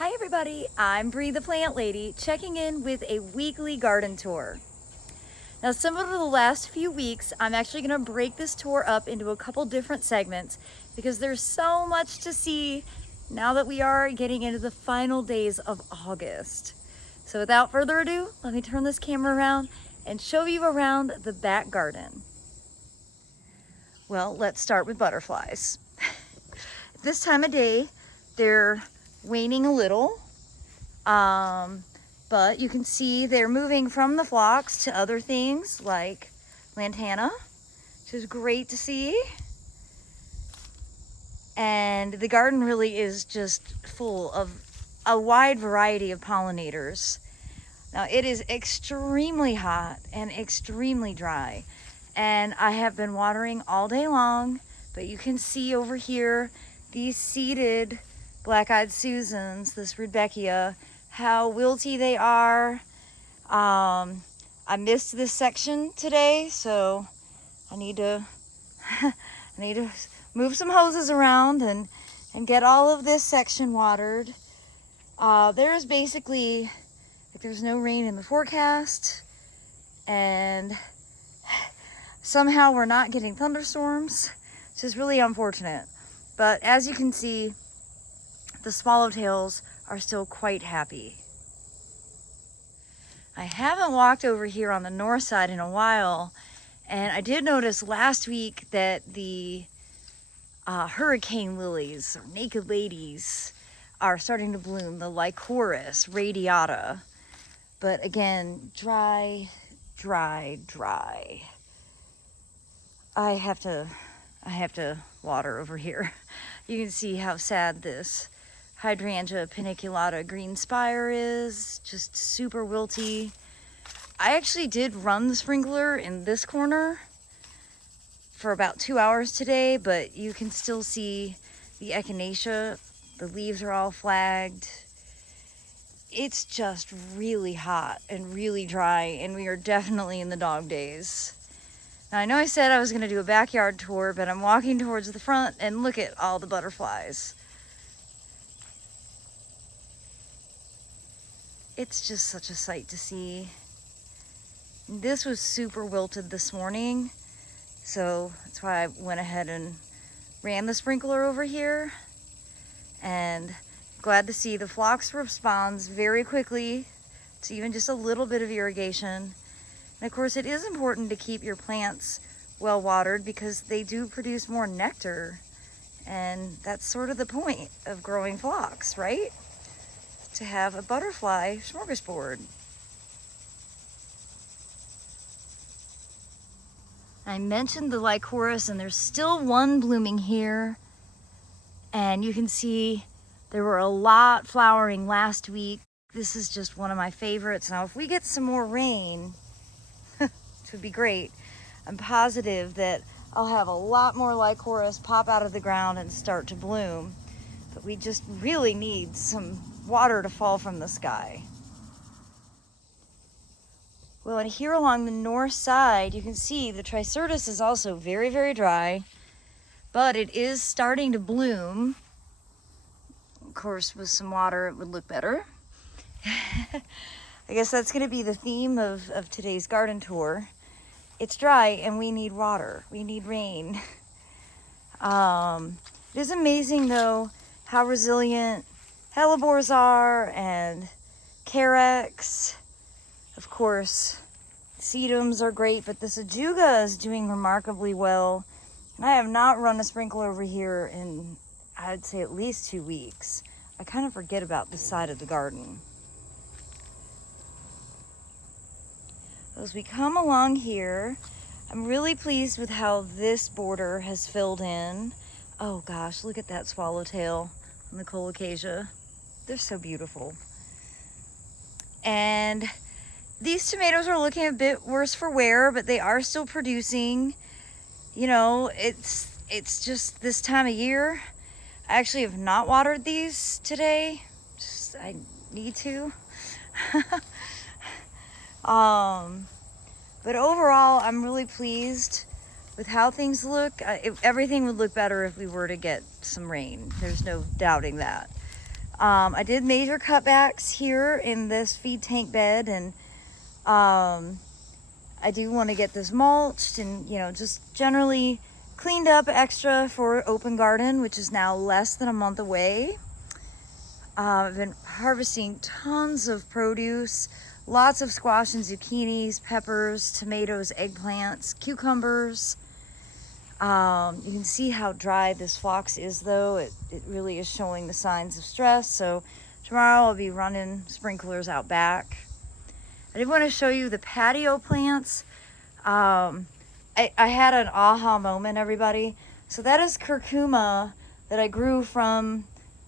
Hi everybody, I'm Bree the Plant Lady, checking in with a weekly garden tour. Now, similar to the last few weeks, I'm actually going to break this tour up into a couple different segments because there's so much to see now that we are getting into the final days of August. So without further ado, let me turn this camera around and show you around the back garden. Well, let's start with butterflies. This time of day, they're waning a little, but you can see they're moving from the phlox to other things like lantana, which is great to see. And the garden really is just full of a wide variety of pollinators. Now, it is extremely hot and extremely dry, and I have been watering all day long, but you can see over here these seeded black-eyed Susans, this Rudbeckia, how wilty they are. I missed this section today, so I need to move some hoses around and get all of this section watered. There is basically, like, there's no rain in the forecast, and somehow we're not getting thunderstorms, which is really unfortunate. But as you can see, the swallowtails are still quite happy. I haven't walked over here on the north side in a while, and I did notice last week that the hurricane lilies, or naked ladies, are starting to bloom, the Lycoris radiata. But again, dry. I have to water over here. You can see how sad this Hydrangea paniculata green spire is, just super wilty. I actually did run the sprinkler in this corner for about 2 hours today, but you can still see the echinacea. The leaves are all flagged. It's just really hot and really dry, and we are definitely in the dog days. Now, I know I said I was going to do a backyard tour, but I'm walking towards the front, and look at all the butterflies. It's just such a sight to see. This was super wilted this morning, so that's why I went ahead and ran the sprinkler over here. And glad to see the phlox responds very quickly to even just a little bit of irrigation. And of course, it is important to keep your plants well watered because they do produce more nectar. And that's sort of the point of growing phlox, right? To have a butterfly smorgasbord. I mentioned the Lycoris, and there's still one blooming here. And you can see there were a lot flowering last week. This is just one of my favorites. Now, if we get some more rain, which would be great, I'm positive that I'll have a lot more Lycoris pop out of the ground and start to bloom. But we just really need some water to fall from the sky. Well, and here along the north side, you can see the Tricertus is also very, very dry, but it is starting to bloom. Of course, with some water, it would look better. I guess that's going to be the theme of today's garden tour. It's dry and we need water. We need rain. It is amazing, though, how resilient hellebores are, and carex. Of course, sedums are great, but this ajuga is doing remarkably well. And I have not run a sprinkler over here in, I'd say, at least 2 weeks. I kind of forget about this side of the garden. As we come along here, I'm really pleased with how this border has filled in. Oh gosh, look at that swallowtail and the colocasia. They're so beautiful. And these tomatoes are looking a bit worse for wear, but they are still producing. You know, it's just this time of year. I actually have not watered these today. I need to. But overall, I'm really pleased with how things look. Everything would look better if we were to get some rain. There's no doubting that. I did major cutbacks here in this feed tank bed, and I do want to get this mulched and, you know, just generally cleaned up extra for open garden, which is now less than a month away. I've been harvesting tons of produce, lots of squash and zucchinis, peppers, tomatoes, eggplants, cucumbers. You can see how dry this phlox is, though. It really is showing the signs of stress. So tomorrow I'll be running sprinklers out back. I did want to show you the patio plants. I had an aha moment, everybody. So that is curcuma that I grew from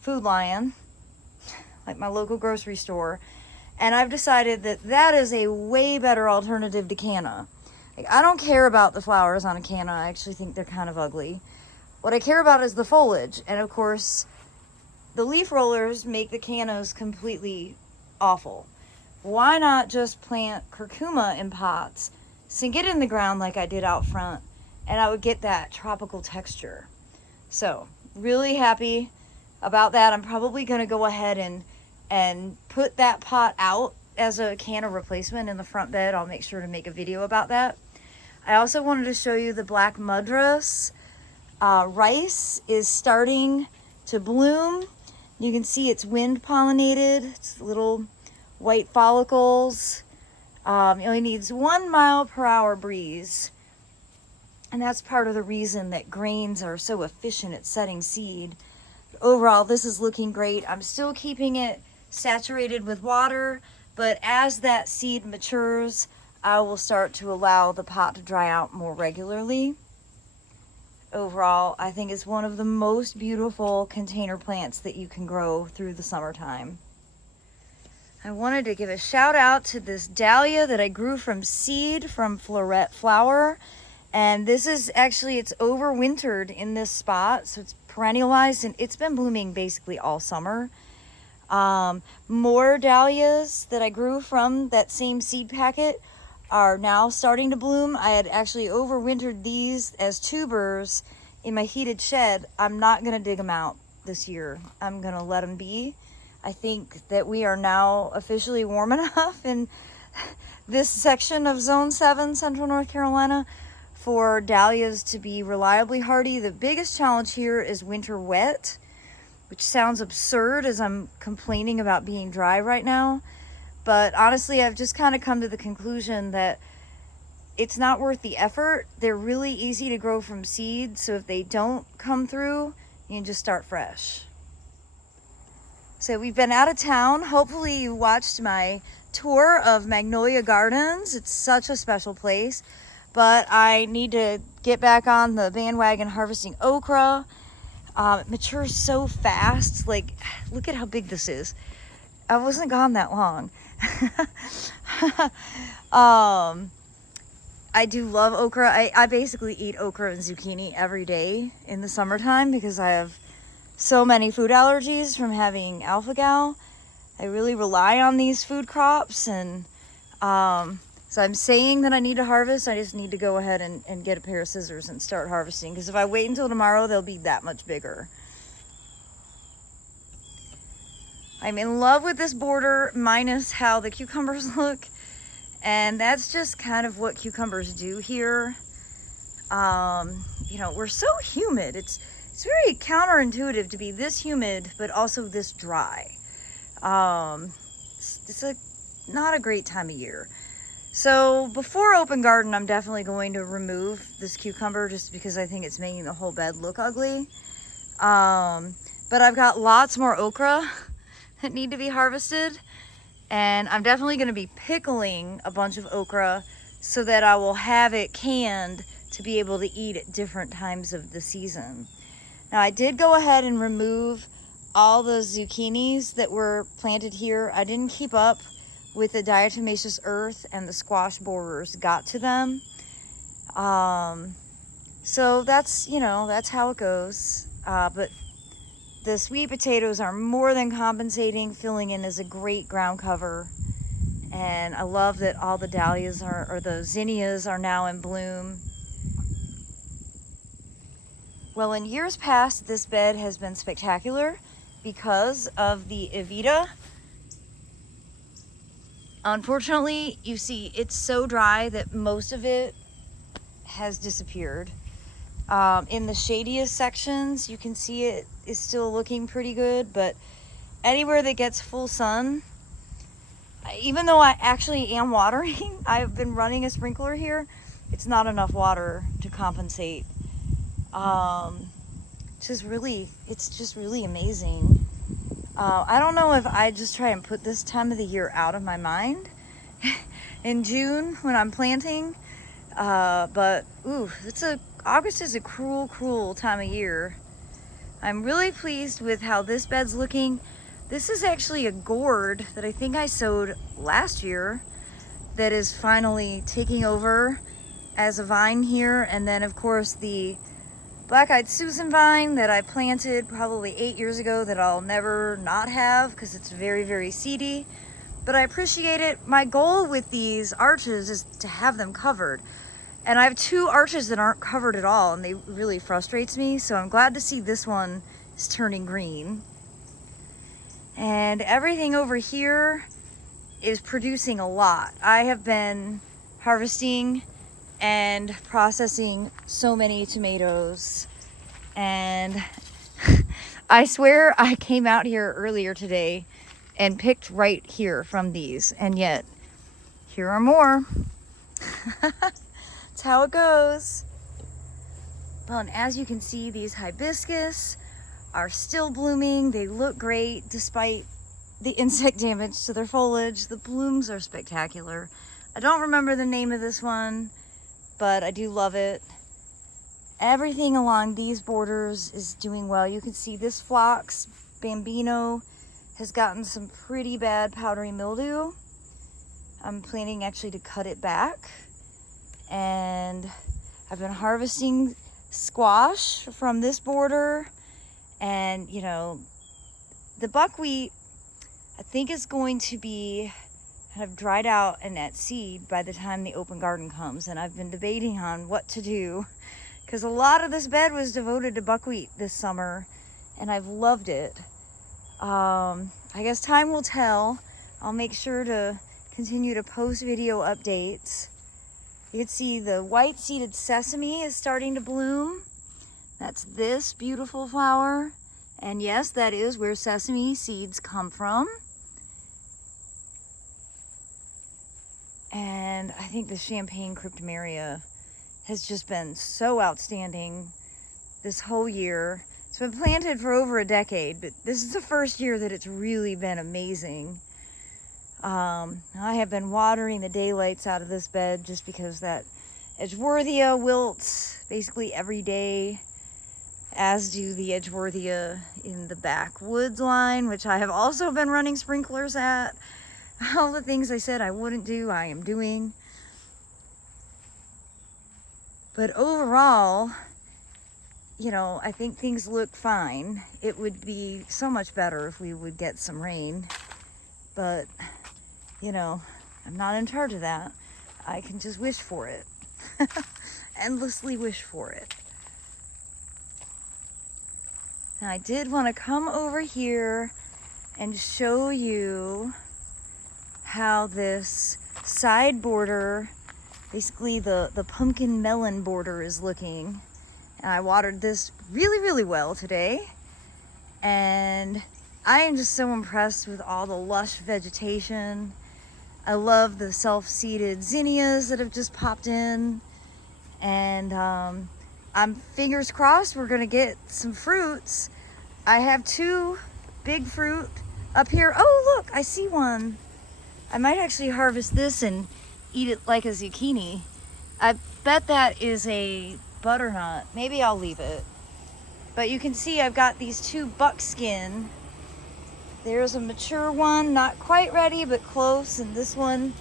Food Lion, like my local grocery store. And I've decided that that is a way better alternative to canna. Like, I don't care about the flowers on a canna. I actually think they're kind of ugly. What I care about is the foliage. And of course, the leaf rollers make the cannas completely awful. Why not just plant curcuma in pots, sink it in the ground like I did out front, and I would get that tropical texture. So, really happy about that. I'm probably going to go ahead and put that pot out as a canna replacement in the front bed. I'll make sure to make a video about that. I also wanted to show you the black madras. Rice is starting to bloom. You can see it's wind pollinated. It's little white follicles. It only needs 1 mile per hour breeze. And that's part of the reason that grains are so efficient at setting seed. Overall, this is looking great. I'm still keeping it saturated with water, but as that seed matures, I will start to allow the pot to dry out more regularly. Overall, I think it's one of the most beautiful container plants that you can grow through the summertime. I wanted to give a shout out to this dahlia that I grew from seed from Floret Flower. And this is actually, it's overwintered in this spot, so it's perennialized, and it's been blooming basically all summer. More dahlias that I grew from that same seed packet are now starting to bloom. I had actually overwintered these as tubers in my heated shed. I'm not going to dig them out this year. I'm going to let them be. I think that we are now officially warm enough in this section of Zone 7, Central North Carolina, for dahlias to be reliably hardy. The biggest challenge here is winter wet, which sounds absurd as I'm complaining about being dry right now. But honestly, I've just kind of come to the conclusion that it's not worth the effort. They're really easy to grow from seed, so if they don't come through, you can just start fresh. So we've been out of town. Hopefully you watched my tour of Magnolia Gardens. It's such a special place. But I need to get back on the bandwagon harvesting okra. It matures so fast. Like, look at how big this is. I wasn't gone that long. I do love okra. I basically eat okra and zucchini every day in the summertime because I have so many food allergies from having alpha-gal. I really rely on these food crops, and so I'm saying that I need to harvest. I just need to go ahead and get a pair of scissors and start harvesting, because if I wait until tomorrow, they'll be that much bigger. I'm in love with this border, minus how the cucumbers look. And that's just kind of what cucumbers do here. You know, we're so humid. It's very counterintuitive to be this humid, but also this dry. It's not a great time of year. So before open garden, I'm definitely going to remove this cucumber just because I think it's making the whole bed look ugly. But I've got lots more okra that need to be harvested. And I'm definitely going to be pickling a bunch of okra so that I will have it canned to be able to eat at different times of the season. Now, I did go ahead and remove all the zucchinis that were planted here. I didn't keep up with the diatomaceous earth, and the squash borers got to them. So that's, you know, that's how it goes. But the sweet potatoes are more than compensating, filling in as a great ground cover. And I love that all the dahlias or the zinnias are now in bloom. Well, in years past, this bed has been spectacular. because of the Evita. Unfortunately, you see it's so dry that most of it has disappeared. In the shadiest sections, you can see it is still looking pretty good, but anywhere that gets full sun, even though I actually am watering, I've been running a sprinkler here, it's not enough water to compensate. It's just really amazing. I don't know if I just try and put this time of the year out of my mind in June when I'm planting, but ooh, August is a cruel time of year. I'm really pleased with how this bed's looking. This is actually a gourd that I think I sowed last year that is finally taking over as a vine here. And then of course the black-eyed Susan vine that I planted probably 8 years ago that I'll never not have because it's very seedy. But I appreciate it. My goal with these arches is to have them covered. And I have 2 arches that aren't covered at all, and they really frustrates me. So I'm glad to see this one is turning green. And everything over here is producing a lot. I have been harvesting and processing so many tomatoes. And I swear I came out here earlier today and picked right here from these. And yet, here are more. That's how it goes. Well, and as you can see, these hibiscus are still blooming. They look great despite the insect damage to their foliage. The blooms are spectacular. I don't remember the name of this one, but I do love it. Everything along these borders is doing well. You can see this phlox bambino has gotten some pretty bad powdery mildew. I'm planning actually to cut it back. And I've been harvesting squash from this border. And, you know, the buckwheat, I think, is going to be kind of dried out and at seed by the time the open garden comes. And I've been debating on what to do because a lot of this bed was devoted to buckwheat this summer and I've loved it. I guess time will tell. I'll make sure to continue to post video updates. You can see the white seeded sesame is starting to bloom. That's this beautiful flower. And yes, that is where sesame seeds come from. And I think the champagne cryptomeria has just been so outstanding this whole year. It's been planted for over a decade, but this is the first year that it's really been amazing. I have been watering the daylights out of this bed just because that Edgeworthia wilts basically every day, as do the Edgeworthia in the backwoods line, which I have also been running sprinklers at. All the things I said I wouldn't do, I am doing. But overall, you know, I think things look fine. It would be so much better if we would get some rain. But, you know, I'm not in charge of that. I can just wish for it. Endlessly wish for it. Now, I did want to come over here and show you how this side border, basically the pumpkin melon border, is looking. And I watered this really well today. And I am just so impressed with all the lush vegetation. I love the self-seeded zinnias that have just popped in. And I'm fingers crossed we're gonna get some fruits. I have 2 big fruit up here. Oh, look, I see one. I might actually harvest this and eat it like a zucchini. I bet that is a butternut. Maybe I'll leave it. But you can see I've got these 2 buckskin. There's a mature one, not quite ready, but close. And this one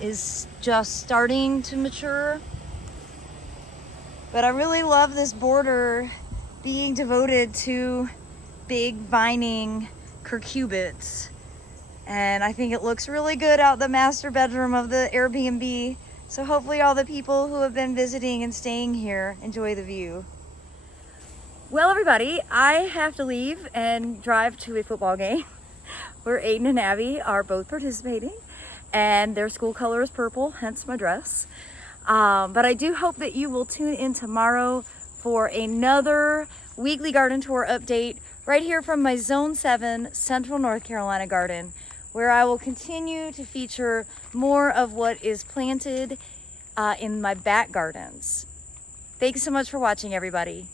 is just starting to mature. But I really love this border being devoted to big vining curcubits. And I think it looks really good out the master bedroom of the Airbnb. So hopefully all the people who have been visiting and staying here enjoy the view. Well, everybody, I have to leave and drive to a football game where Aiden and Abby are both participating, and their school color is purple, hence my dress. But I do hope that you will tune in tomorrow for another weekly garden tour update right here from my Zone 7 Central North Carolina garden, where I will continue to feature more of what is planted in my back gardens. Thanks so much for watching, everybody.